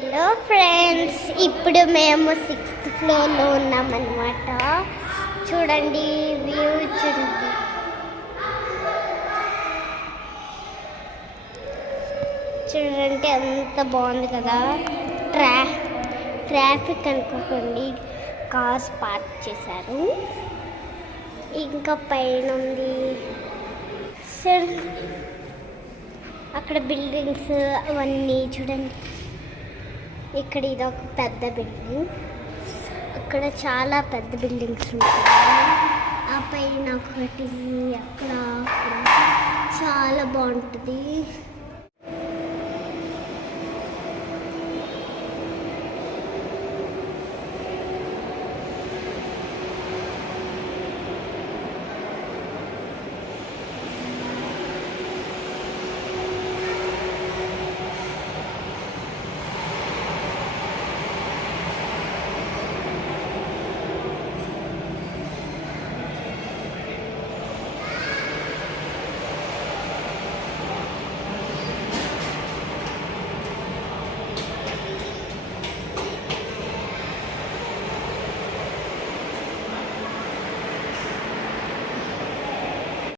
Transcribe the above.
Hello friends, ఇప్పుడు మేము 6th ఫ్లోర్లో ఉన్నామన్నమాట. చూడండి, వ్యూ చూడండి. చూడండి అంత బాగుంది కదా. ట్రాఫిక్ అనుకోకండి, కార్స్ పార్క్ చేశారు. ఇంకా పైన ఉంది అక్కడ బిల్డింగ్స్ అవన్నీ చూడండి. ఇక్కడ ఇదొక పెద్ద బిల్డింగ్, అక్కడ చాలా పెద్ద బిల్డింగ్స్ ఉంటాయి. ఆ పైన ఒకటి అక్కడ చాలా బాగుంటుంది.